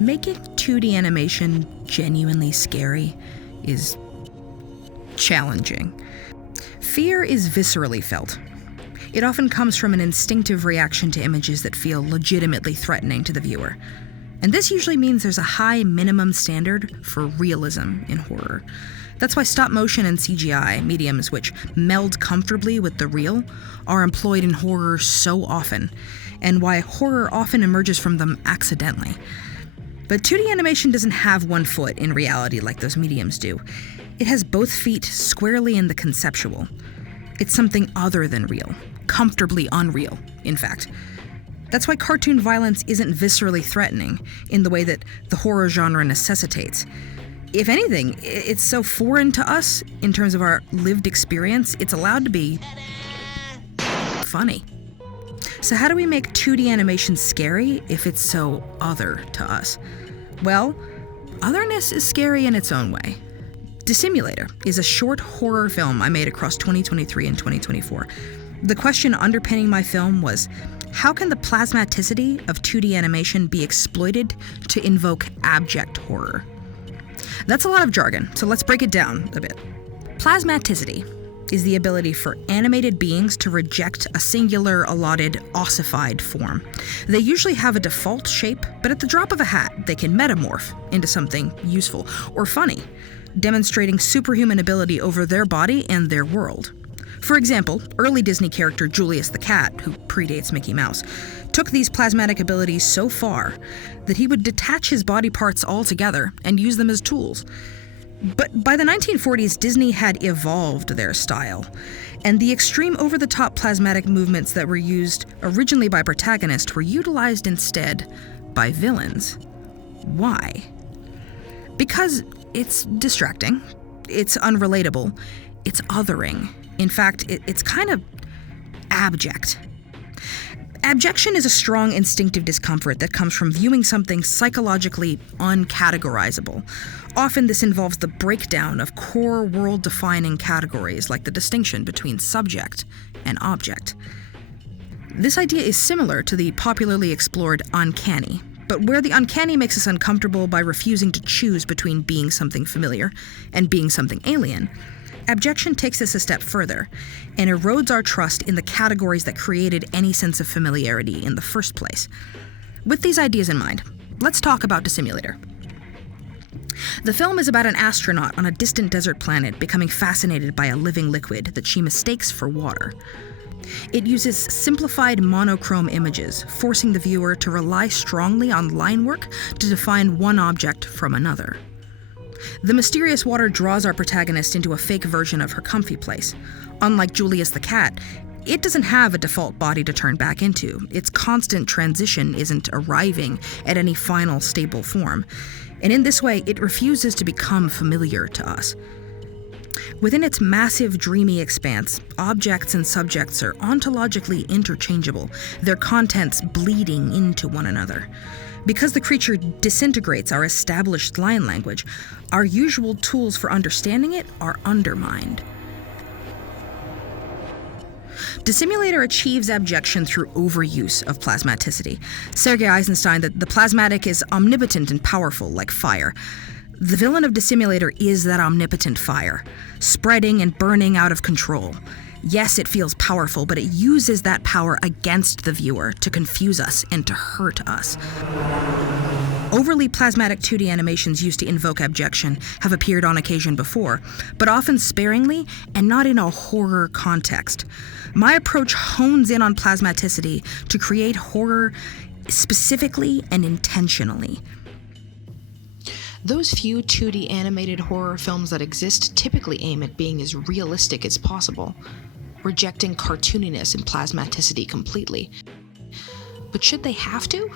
Making 2D animation genuinely scary is challenging. Fear is viscerally felt. It often comes from an instinctive reaction to images that feel legitimately threatening to the viewer. And this usually means there's a high minimum standard for realism in horror. That's why stop motion and CGI, mediums which meld comfortably with the real, are employed in horror so often, and why horror often emerges from them accidentally. But 2D animation doesn't have one foot in reality like those mediums do. It has both feet squarely in the conceptual. It's something other than real, comfortably unreal, in fact. That's why cartoon violence isn't viscerally threatening in the way that the horror genre necessitates. If anything, it's so foreign to us in terms of our lived experience, it's allowed to be funny. So how do we make 2D animation scary if it's so other to us? Well, otherness is scary in its own way. Dissimulator is a short horror film I made across 2023 and 2024. The question underpinning my film was, how can the plasmaticity of 2D animation be exploited to invoke abject horror? That's a lot of jargon, so let's break it down a bit. Plasmaticity is the ability for animated beings to reject a singular, allotted, ossified form. They usually have a default shape, but at the drop of a hat, they can metamorph into something useful or funny, demonstrating superhuman ability over their body and their world. For example, early Disney character Julius the Cat, who predates Mickey Mouse, took these plasmatic abilities so far that he would detach his body parts altogether and use them as tools. But by the 1940s, Disney had evolved their style, and the extreme over-the-top plasmatic movements that were used originally by protagonists were utilized instead by villains. Why? Because it's distracting, it's unrelatable, it's othering. In fact, it's kind of abject. Abjection is a strong instinctive discomfort that comes from viewing something psychologically uncategorizable. Often this involves the breakdown of core world-defining categories like the distinction between subject and object. This idea is similar to the popularly explored uncanny, but where the uncanny makes us uncomfortable by refusing to choose between being something familiar and being something alien, abjection takes us a step further and erodes our trust in the categories that created any sense of familiarity in the first place. With these ideas in mind, let's talk about Dissimulator. The film is about an astronaut on a distant desert planet becoming fascinated by a living liquid that she mistakes for water. It uses simplified monochrome images, forcing the viewer to rely strongly on line work to define one object from another. The mysterious water draws our protagonist into a fake version of her comfy place. Unlike Julius the Cat, it doesn't have a default body to turn back into. Its constant transition isn't arriving at any final stable form. And in this way, it refuses to become familiar to us. Within its massive, dreamy expanse, objects and subjects are ontologically interchangeable, their contents bleeding into one another. Because the creature disintegrates our established line language, our usual tools for understanding it are undermined. Dissimulator achieves abjection through overuse of plasmaticity. Sergei Eisenstein, the plasmatic is omnipotent and powerful like fire. The villain of Dissimulator is that omnipotent fire, spreading and burning out of control. Yes, it feels powerful, but it uses that power against the viewer to confuse us and to hurt us. Overly plasmatic 2D animations used to invoke abjection have appeared on occasion before, but often sparingly and not in a horror context. My approach hones in on plasmaticity to create horror specifically and intentionally. Those few 2D animated horror films that exist typically aim at being as realistic as possible, rejecting cartooniness and plasmaticity completely. But should they have to?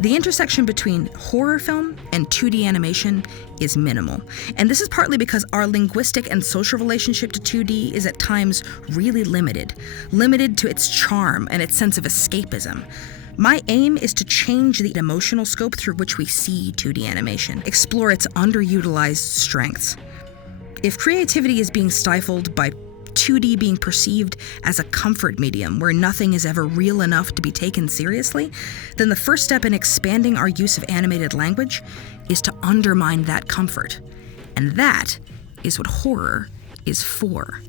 The intersection between horror film and 2D animation is minimal, and this is partly because our linguistic and social relationship to 2D is at times really limited to its charm and its sense of escapism. My aim is to change the emotional scope through which we see 2D animation, explore its underutilized strengths. If creativity is being stifled by 2D being perceived as a comfort medium where nothing is ever real enough to be taken seriously, then the first step in expanding our use of animated language is to undermine that comfort. And that is what horror is for.